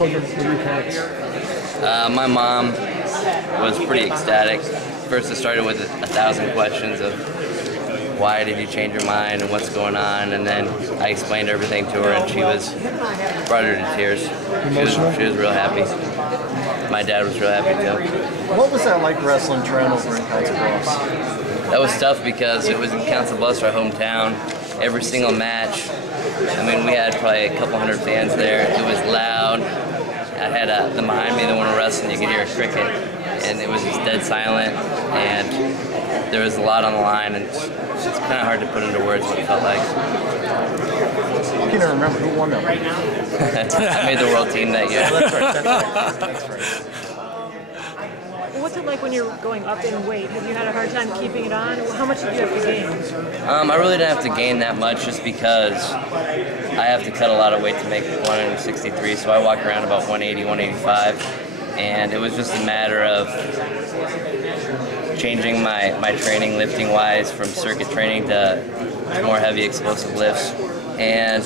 My mom was pretty ecstatic. First it started with 1,000 questions of why did you change your mind and what's going on, and then I explained everything to her and she brought her to tears. She was real happy. My dad was real happy too. What was that like wrestling Toronto over in Council Bluffs? That was tough because it was in Council Bluffs, our hometown. Every single match, I mean, we had probably a couple hundred fans there. It was loud. I had them behind me that want to wrestle, and you could hear a cricket, and it was just dead silent, and there was a lot on the line, and it's kind of hard to put into words what it felt like. I can't remember who won that. I made the world team that year. That's right. What's it like when you're going up in weight? Have you had a hard time keeping it on? How much did you have to gain? I really didn't have to gain that much just because I have to cut a lot of weight to make 163, so I walk around about 180, 185, and it was just a matter of changing my training lifting-wise from circuit training to more heavy explosive lifts. And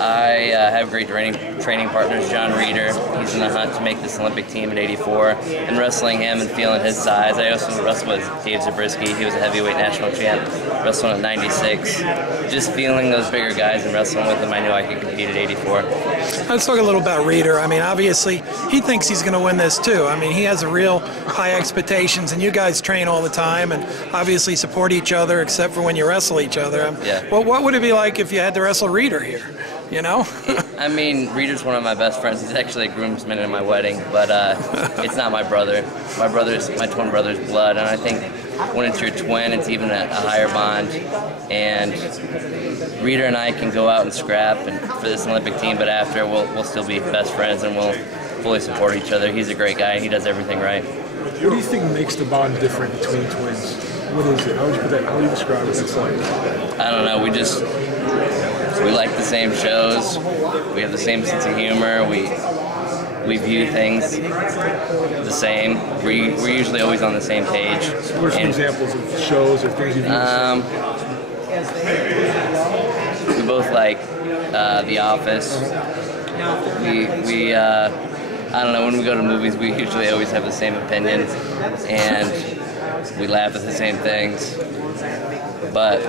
I have great training partners, John Reeder. He's in the hunt to make this Olympic team at 84. And wrestling him and feeling his size. I also wrestled with Dave Zabriskie. He was a heavyweight national champ, wrestling at 96. Just feeling those bigger guys and wrestling with them, I knew I could compete at 84. Let's talk a little about Reeder. I mean, obviously, he thinks he's going to win this too. I mean, he has a real high expectations, and you guys train all the time and obviously support each other except for when you wrestle each other. Yeah. Well, what would it be like if you had to wrestle Reeder here? You know? I mean, Reeder's one of my best friends. He's actually a groomsman in my wedding, but it's not my brother. My twin brother's blood, and I think when it's your twin, it's even a higher bond. And Reeder and I can go out and scrap and for this Olympic team, but after we'll still be best friends and we'll fully support each other. He's a great guy. He does everything right. What do you think makes the bond different between twins? What is it? How would you put that? How do you describe it? That's like. I don't know. We like the same shows. We have the same sense of humor. We view things the same. We're usually always on the same page. What are some examples of shows or things you view the same? We both like The Office. I don't know, when we go to movies, we usually always have the same opinion, and we laugh at the same things. But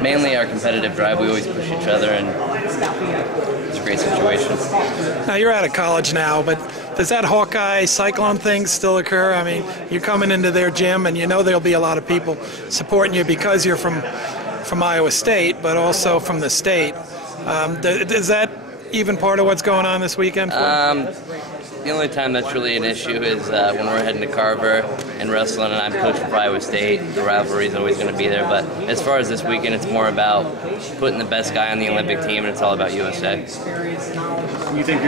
mainly our competitive drive, we always push each other, and it's a great situation. Now, you're out of college now, but does that Hawkeye Cyclone thing still occur? I mean, you're coming into their gym, and you know there'll be a lot of people supporting you because you're from Iowa State, but also from the state. Is that even part of what's going on this weekend for you? The only time that's really an issue is when we're heading to Carver and wrestling, and I'm coaching for Iowa State. The rivalry is always going to be there, but as far as this weekend, it's more about putting the best guy on the Olympic team, and it's all about USA. You think you're